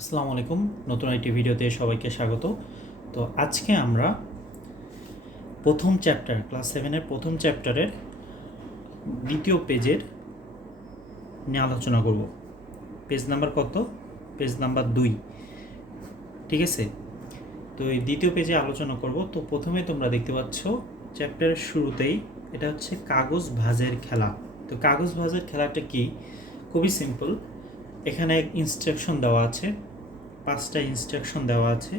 আসসালামু আলাইকুম। নতুন একটি ভিডিওতে সবাইকে স্বাগত। তো আজকে আমরা প্রথম চ্যাপ্টার, ক্লাস সেভেনের প্রথম চ্যাপ্টারের দ্বিতীয় পেজের নিয়ে আলোচনা করব। পেজ নাম্বার কত? পেজ নাম্বার দুই। ঠিক আছে? তো এই দ্বিতীয় পেজে আলোচনা করব। তো প্রথমে তোমরা দেখতে পাচ্ছ চ্যাপ্টারের শুরুতেই এটা হচ্ছে কাগজ ভাঁজের খেলা। তো কাগজ ভাঁজের খেলাটা কি? খুবই সিম্পল। এখানে ইনস্ট্রাকশন দেওয়া আছে। পাঁচটা ইনস্ট্রাকশন দেওয়া আছে।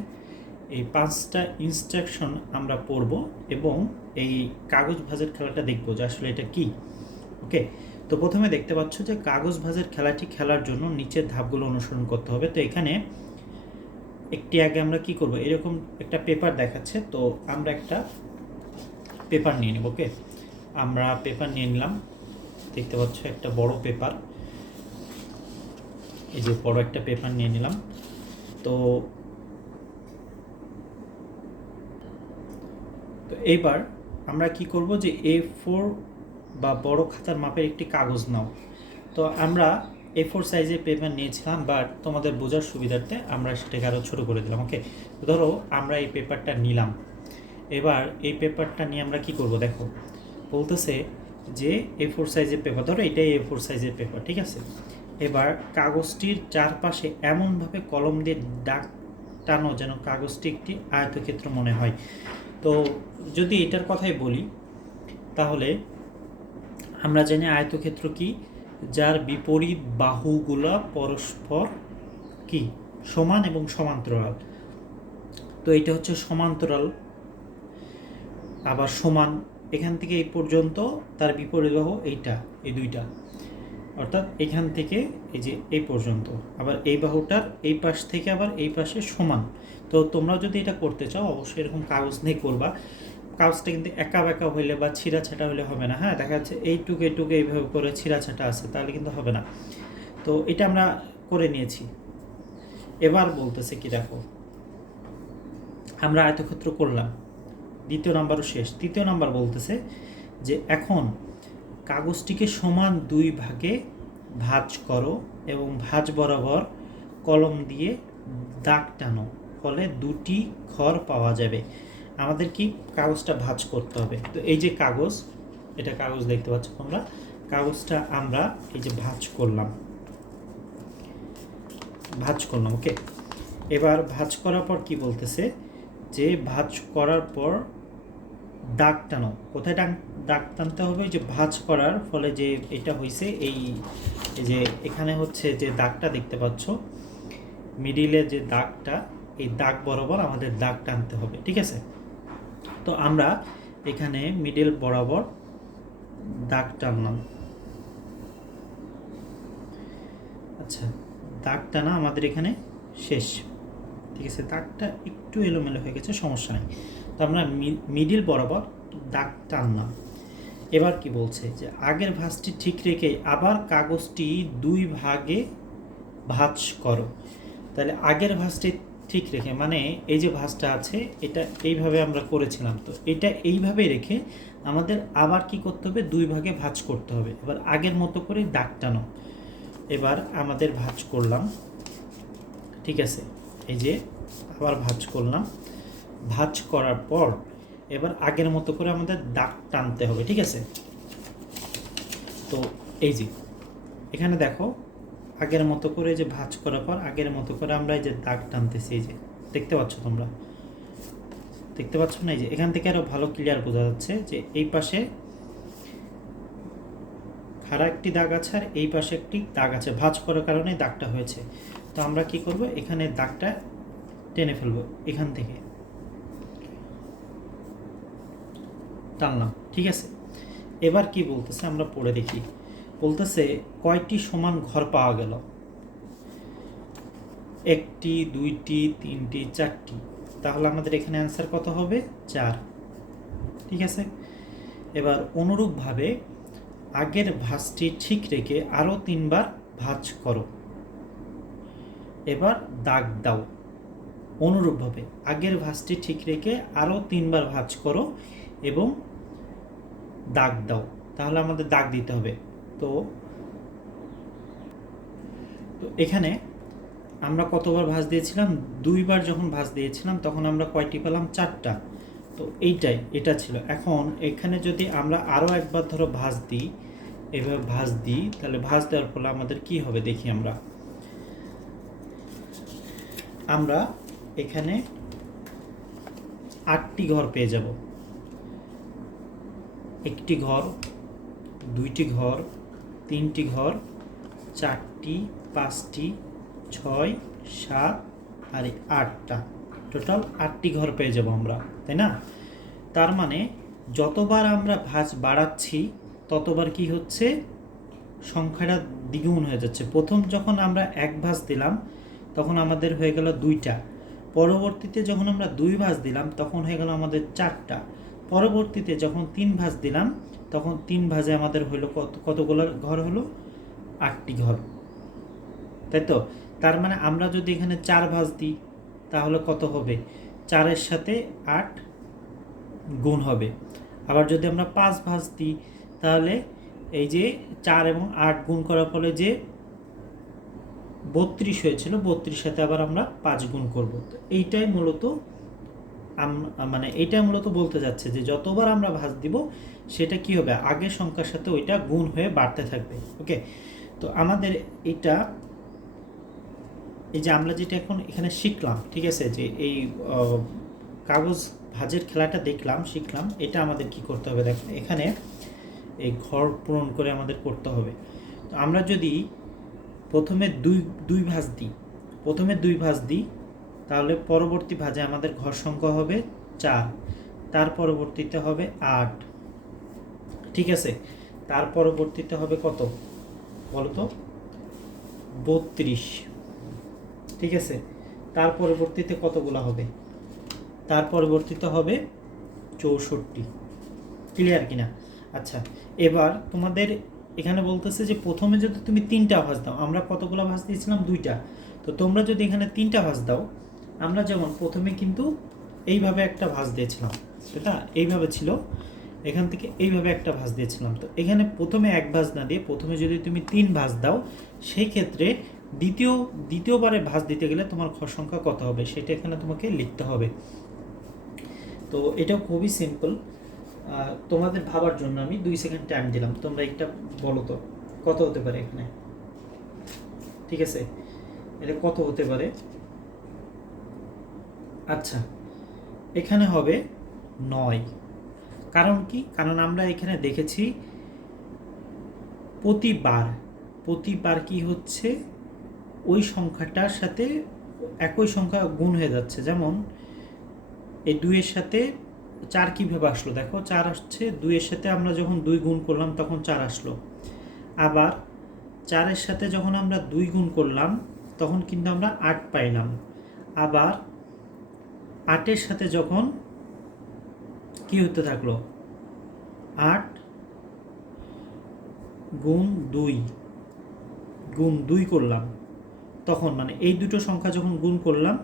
এই পাঁচটা ইনস্ট্রাকশন আমরা পড়ব এবং এই কাগজ ভাঁজের খেলাটা দেখব যে আসলে এটা কি। ওকে? তো প্রথমে দেখতে পাচ্ছ যে কাগজ ভাঁজের খেলাটি খেলার জন্য নিচের ধাপগুলো অনুসরণ করতে হবে। তো এখানে একটি আগে আমরা কি করব? এরকম একটা পেপার দেখাচ্ছে। তো আমরা একটা পেপার নিয়ে নেব, ওকে? আমরা পেপার নিয়ে নিলাম। দেখতে পাচ্ছ একটা বড় পেপার এই যে বড় একটা পেপার নিয়ে নিলাম। তো তো এইবার আমরা কি করব যে এ ফোর বা বড় খাতার মাপের একটি কাগজ নাও। তো আমরা এ ফোর সাইজের পেপার নিয়েছিলাম বাট তোমাদের বোঝার সুবিধার্থে আমরা সেটাকে আরও ছোটো করে দিলাম ওকে ধরো আমরা এই পেপারটা নিলাম। এবার এই পেপারটা নিয়ে আমরা কি করব দেখো? বলতেছে যে এ ফোর সাইজের পেপার ধরো এটাই এ ফোর সাইজের পেপার ঠিক আছে? এবার কাগজটির চারপাশে এমনভাবে কলম দিয়ে দাগ টানো যেন কাগজটি একটি আয়তক্ষেত্র মনে হয়। তো যদি এটার কথাই বলি, তাহলে আমরা জানি আয়তক্ষেত্র কি? যার বিপরীত বাহুগুলা পরস্পর কি? সমান এবং সমান্তরাল। তো এটা হচ্ছে সমান্তরাল, আবার সমান। এখান থেকে এই পর্যন্ত, তার বিপরীত বাহু এইটা, এই দুইটা। অর্থাৎ এখান থেকে এই যে এই পর্যন্ত। আবার এই বাহুটার এই পাশ থেকে আবার এই পাশে সমান। তো তোমরা যদি এটা করতে চাও, অবশ্যই এরকম কাগজ নিয়ে করবা। কাগজটা কিন্তু একা বেঁকা হইলে বা ছিঁড়া ছাটা হলে হবে না। হ্যাঁ দেখা যাচ্ছে এইটুকু এইটুকু এইভাবে করে ছিঁড়া ছাটা আছে, তাহলে কিন্তু হবে না। তো এটা আমরা করে নিয়েছি। এবার বলতেছে কি দেখো, আমরা আয়তক্ষেত্র করলাম। দ্বিতীয় নাম্বারও শেষ। তৃতীয় নাম্বার বলতেছে যে এখন কাগজটিকে সমান দুই ভাগে ভাঁজ করো এবং ভাঁজ বরাবর কলম দিয়ে দাগ টানো, ফলে দুটি ঘর পাওয়া যাবে। আমাদের কি কাগজটা ভাঁজ করতে হবে? তো এই যে কাগজ, এটা কাগজ দেখতে পাচ্ছ তোমরা, কাগজটা আমরা এই যে ভাঁজ করলাম। ভাঁজ করলাম, ওকে? এবার ভাঁজ করার পর কি বলতেছে? যে ভাঁজ করার পর দাগ টানো। কোথায় দাগ টানতে হবে, যে ভাঁজ করার ফলে যে এটা হয়েছে এই যে এখানে হচ্ছে যে দাগটা দেখতে পাচ্ছ, মিডিলে যে দাগটা, এই দাগ বরাবর আমাদের দাগ টানতে হবে, ঠিক আছে? তো আমরা এখানে মিডিল বরাবর দাগ টানলাম। আচ্ছা দাগ টানা আমাদের এখানে শেষ, ঠিক আছে? দাগটা একটু এলোমেলো হয়ে গেছে, সমস্যা নেই। তো আমরা মিডিল বরাবর দাগ টানলাম। এবার কি বলছে যে আগের ভাঁজটি ঠিক রেখে আবার কাগজটি দুই ভাগে ভাঁজ করো। তাহলে আগের ভাঁজটি ঠিক রেখে মানে এই যে ভাঁজটা আছে, এটা এইভাবে আমরা করেছিলাম। তো এটা এইভাবে রেখে আমাদের আবার কি করতে হবে? দুই ভাগে ভাঁজ করতে হবে। এবার আগের মতো করে দাগ টানো। এবার আমাদের ভাঁজ করলাম। ঠিক আছে? এই যে আবার ভাঁজ করলাম। ভাঁজ করার পর এবার আগের মতো করে আমাদের দাগ টানতে হবে, ঠিক আছে? তো এই যে, এখানে দেখো, আগের মতো করে যে ভাঁজ করার পর আগের মতো করে আমরা এই যে দাগ টানতেছি, এই যে, দেখতে পাচ্ছ তোমরা? দেখতে পাচ্ছ না? এই যে, এখান থেকে আরও ভালো ক্লিয়ার বোঝা যাচ্ছে যে এই পাশে খাড়া একটি দাগ আছে আর এই পাশে একটি দাগ আছে। ভাঁজ করার কারণে দাগটা হয়েছে। তো আমরা কি করব? এখানে দাগটা টেনে ফেলব, এখান থেকে। টানলাম ঠিক আছে? এবার কি বলতেছে আমরা পড়ে দেখি। বলতেছে, কয়টি সমান ঘর পাওয়া গেল? একটি, দুইটি, তিনটি, চারটি। তাহলে আমাদের এখানে অ্যান্সার কত হবে? চার। ঠিক আছে? এবার অনুরূপভাবে আগের ভাঁজটি ঠিক রেখে আরও তিনবার ভাঁজ করো। এবার দাগ দাও। অনুরূপভাবে আগের ভাঁজটি ঠিক রেখে আরও তিনবার ভাঁজ করো এবং দাগ দাও। তাহলে আমাদের দাগ দিতে হবে। তো তো এখানে আমরা কতবার ভাঁজ দিয়েছিলাম? দুইবার যখন ভাঁজ দিয়েছিলাম, তখন আমরা কয়টি পেলাম? চারটা। তো এইটাই, এটা ছিল। এখন এখানে যদি আমরা আরও একবার ধরো ভাঁজ দিই এভাবে ভাঁজ দিই, তাহলে ভাঁজ দেওয়ার ফলে আমাদের কি হবে দেখি আমরা। আমরা এখানে আটটি ঘর পেয়ে যাব। একটি ঘর, দুইটি ঘর, তিনটি ঘর, চারটি, পাঁচটি, ছয়, সাত, আর আটটা। টোটাল আটটি ঘর পেয়ে যাব আমরা, তাই না? তার মানে যতবার আমরা ভাঁজ বাড়াচ্ছি, ততবার কি হচ্ছে? সংখ্যাটা দ্বিগুণ হয়ে যাচ্ছে। প্রথম যখন আমরা এক ভাঁজ দিলাম, তখন আমাদের হয়ে গেল দুইটা। পরবর্তীতে যখন আমরা দুই ভাঁজ দিলাম, তখন হয়ে গেল আমাদের চারটা। পরবর্তীতে যখন তিন ভাঁজ দিলাম, তখন তিন ভাঁজে আমাদের হলো কত, কতগুলো ঘর হলো? আটটি ঘর। তাই তো? তার মানে আমরা যদি এখানে চার ভাঁজ দিই, তাহলে কত হবে? চারের সাথে আট গুণ হবে। আবার যদি আমরা পাঁচ ভাঁজ দিই, তাহলে এই যে চার এবং আট গুণ করার ফলে যে বত্রিশ হয়েছিল বত্রিশ সাথে আবার আমরা পাঁচ গুণ করব। এইটাই মূলত মানে এটা মূলত বলতে যাচ্ছে যে যতবার আমরা ভাঁজ দিব, সেটা কি হবে? আগের সংখ্যার সাথে ওইটা গুণ হয়ে বাড়তে থাকবে ওকে তো আমাদের এটা, এই যে আমরা যেটা এখন এখানে শিখলাম, ঠিক আছে? যে এই কাগজ ভাঁজের খেলাটা দেখলাম, শিখলাম, এটা আমাদের কি করতে হবে? দেখো এখানে এই ঘর পূরণ করে আমাদের করতে হবে। তো আমরা যদি প্রথমে দুই দুই ভাঁজ দিই, প্রথমে দুই ভাঁজ দিই তাহলে পরবর্তী ভাঁজে আমাদের ঘর সংখ্যা হবে চার। তার পরবর্তীতে হবে আট। ঠিক আছে? তার পরবর্তীতে হবে কত? বলো তো? বত্রিশ। ঠিক আছে? তার পরবর্তীতে কতগুলো হবে? তার পরবর্তীতে হবে চৌষট্টি। ক্লিয়ার কিনা? আচ্ছা এবার তোমাদের এখানে বলতেছে যে প্রথমে যদি তুমি তিনটা ভাঁজ দাও, আমরা কতগুলো ভাঁজ দিয়েছিলাম? দুইটা। তো তোমরা যদি এখানে তিনটা ভাঁজ দাও আমরা যেমন প্রথমে কিন্তু এইভাবে একটা ভাঁজ দিয়েছিলাম, সেটা এইভাবে ছিল, এখান থেকে এইভাবে একটা ভাঁজ দিয়েছিলাম। তো এখানে প্রথমে এক ভাঁজ না দিয়ে প্রথমে যদি তুমি তিন ভাঁজ দাও, সেই ক্ষেত্রে দ্বিতীয়, দ্বিতীয়বারে ভাঁজ দিতে গেলে তোমার ঘর সংখ্যা কত হবে, সেটা এখানে তোমাকে লিখতে হবে। তো এটা খুবই সিম্পল তোমাদের ভাবার জন্য আমি দুই সেকেন্ড টাইম দিলাম, তোমরা একটা বলো তো, কত হতে পারে এখানে? ঠিক আছে? এটা কত হতে পারে? আচ্ছা এখানে হবে নয়। কারণ কি? কারণ আমরা এখানে দেখেছি প্রতিবার প্রতিবার কি হচ্ছে? ওই সংখ্যাটার সাথে একই সংখ্যা গুণ হয়ে যাচ্ছে। যেমন, এই দুইয়ের সাথে চার কীভাবে আসলো? দেখো, চার আসছে, দুইয়ের সাথে আমরা যখন দুই গুণ করলাম, তখন চার আসলো। আবার চারের সাথে যখন আমরা দুই গুণ করলাম, তখন কিন্তু আমরা আট পাইলাম। আবার আটের সাথে যখন কি হতে থাকল? আট গুণ দুই গুণ দুই করলাম। তখন মানে এই দুটো সংখ্যা যখন গুণ করলাম,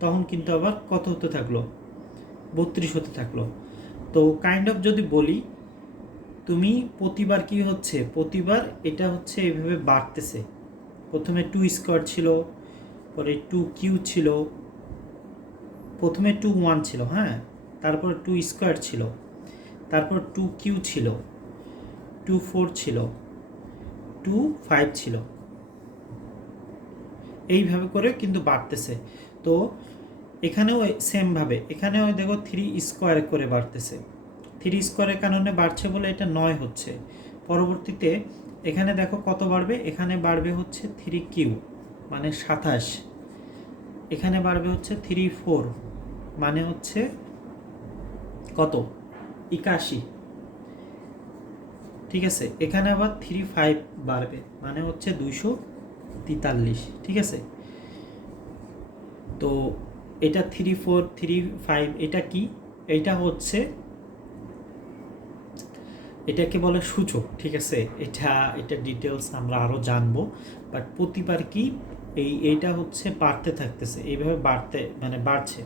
তখন কিন্তু আবার কত হতে থাকল? বত্রিশ হতে থাকল। তো কাইন্ড অফ যদি বলি, তুমি প্রতিবার কি হচ্ছে? প্রতিবার এটা হচ্ছে এইভাবে বাড়তেছে। প্রথমে টু স্কোয়ার ছিল, পরে টু কিউ ছিল প্রথমে টু ওয়ান ছিল হ্যাঁ? তারপর টু স্কোয়ার ছিল, তারপর টু কিউ ছিল টু ফোর ছিল টু ফাইভ ছিল। এইভাবে করে কিন্তু বাড়তেছে। তো এখানেও সেমভাবে এখানেও দেখো থ্রি স্কোয়ার করে বাড়তেছে। থ্রি স্কোয়ারের কারণে বাড়ছে বলে এটা নয় হচ্ছে। পরবর্তীতে এখানে দেখো কত বাড়বে? এখানে বাড়বে হচ্ছে থ্রি কিউ মানে সাতাশ। এখানে বাড়বে হচ্ছে থ্রি ফোর মানে হচ্ছে কত? একাশি। ঠিক আছে? এখানে আবার থ্রি ফাইভ বাড়বে মানে হচ্ছে দুইশো তেতাল্লিশ। ঠিক আছে? তো এটা থ্রি ফোর থ্রি ফাইভ এটা কি? এটা হচ্ছে, এটাকে বলে সূচক। ঠিক আছে? এটা এটা ডিটেলস আমরা আরও জানব। বাট প্রতিবার কি এই, এইটা হচ্ছে বাড়তে থাকতেছে। এইভাবে বাড়তে মানে বাড়ছে।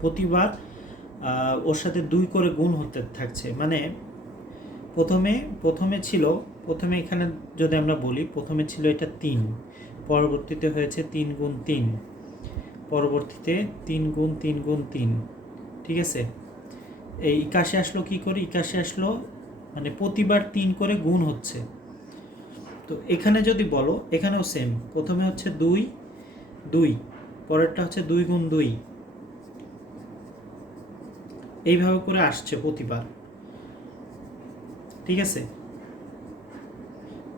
প্রতিবার ওর সাথে দুই করে গুণ হতে থাকছে। মানে প্রথমে প্রথমে ছিল, প্রথমে এখানে যদি আমরা বলি, প্রথমে ছিল এটা তিন, পরবর্তীতে হয়েছে তিন গুণ তিন, পরবর্তীতে তিন গুণ তিন গুণ তিন, ঠিক আছে? এই ইকাশে আসলো কি করে? ইকাশে আসলো মানে প্রতিবার তিন করে গুণ হচ্ছে। তো এখানে যদি বলো, এখানেও সেম প্রথমে হচ্ছে দুই দুই, পরেরটা হচ্ছে দুই গুণ দুই এইভাবে করে আসছে প্রতিবার। ঠিক আছে?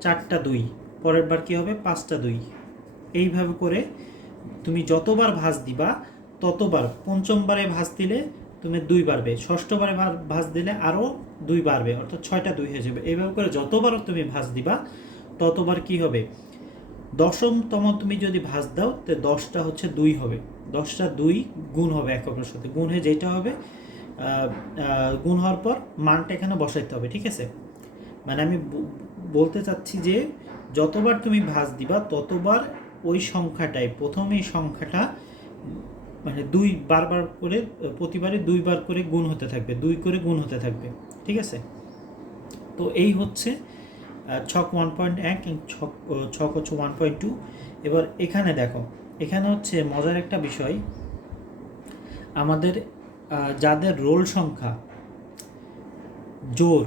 চারটা দুই, পরের বার কি হবে? পাঁচটা দুই। এইভাবে করে তুমি যতবার ভাঁজ দিবা, ততবার পঞ্চমবারে ভাঁজ দিলে তুমি দুই বাড়বে। ষষ্ঠবারে ভাঁজ দিলে আরও দুই বাড়বে, অর্থাৎ ছয়টা দুই হয়ে যাবে। এইভাবে করে যতবার তুমি ভাঁজ দিবা, ততবার কি হবে? দশমতম তুমি যদি ভাঁজ দাও, তো দশটা হচ্ছে দুই হবে। দশটা দুই গুণ হবে এককের সাথে। গুণ হয়ে যেটা হবে গুণ হওয়ার পর মানটা এখানে বসাইতে হবে, ঠিক আছে? মানে আমি বলতে চাচ্ছি যে যতবার তুমি ভাঁজ দিবা, ততবার ওই সংখ্যাটাই প্রথমেই সংখ্যাটা মানে দুই বারবার করে, প্রতিবারে দুইবার করে গুণ হতে থাকবে, দুই করে গুণ হতে থাকবে, ঠিক আছে? তো এই হচ্ছে ছক ওয়ান পয়েন্ট এক ছক ছক হচ্ছে ওয়ান পয়েন্ট টু এবার এখানে দেখো, এখানে হচ্ছে মজার একটা বিষয়। আমাদের যাদের রোল সংখ্যা জোর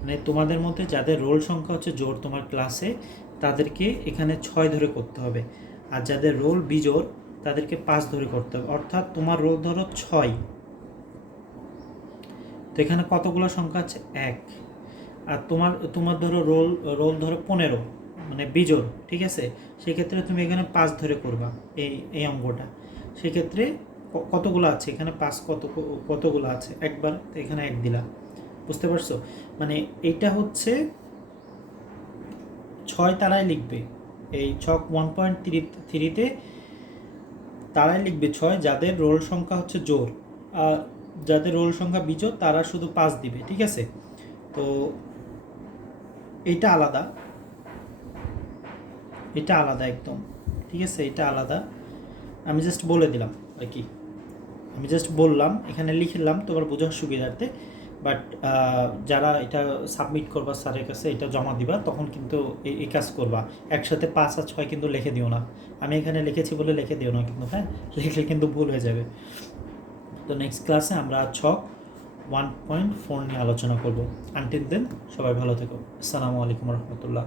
মানে তোমাদের মধ্যে যাদের রোল সংখ্যা হচ্ছে জোর তোমার ক্লাসে তাদেরকে এখানে ছয় ধরে করতে হবে। আর যাদের রোল বিজোর তাদেরকে পাঁচ ধরে করতে হবে। অর্থাৎ তোমার রোল ধরো ছয়। তো এখানে কতগুলো সংখ্যা আছে? এক। আর তোমার তোমার ধরো রোল রোল ধরো পনেরো মানে বিজোর ঠিক আছে? সেক্ষেত্রে তুমি এখানে পাঁচ ধরে করবা এই এই অঙ্কটা। সেক্ষেত্রে কতগুলো আছে? এখানে পাঁচ কত কতগুলো আছে? একবার এখানে এক দিলা বুঝতে পারছ? মানে এটা হচ্ছে ছয় তারাই লিখবে। এই ছক ওয়ান পয়েন্ট থ্রি থ্রিতে তারাই লিখবে ছয়, যাদের রোল সংখ্যা হচ্ছে জোর। আর যাদের রোল সংখ্যা বিজোর তারা শুধু পাঁচ দিবে, ঠিক আছে? তো এটা আলাদা। এটা আলাদা একদম, ঠিক আছে? এটা আলাদা। আমি জাস্ট বলে দিলাম আর কি। আমি জাস্ট বললাম, এখানে লিখলাম তোমার বোঝার সুবিধার্থে। বাট যারা এটা সাবমিট করবা স্যারের কাছে, এটা জমা দিবা, তখন কিন্তু এই কাজ করবা। একসাথে পাঁচ আর ছয় কিন্তু লিখে দিও না। আমি এখানে লিখেছি বলে লিখে দিও না কিন্তু হ্যাঁ? লিখলে কিন্তু ভুল হয়ে যাবে। তো নেক্সট ক্লাসে আমরা ছক ওয়ান পয়েন্ট ফোর নিয়ে আলোচনা করব। আনটিল দেন সবাই ভালো থেকো। আসসালামু আলাইকুম রহমতুল্লাহ।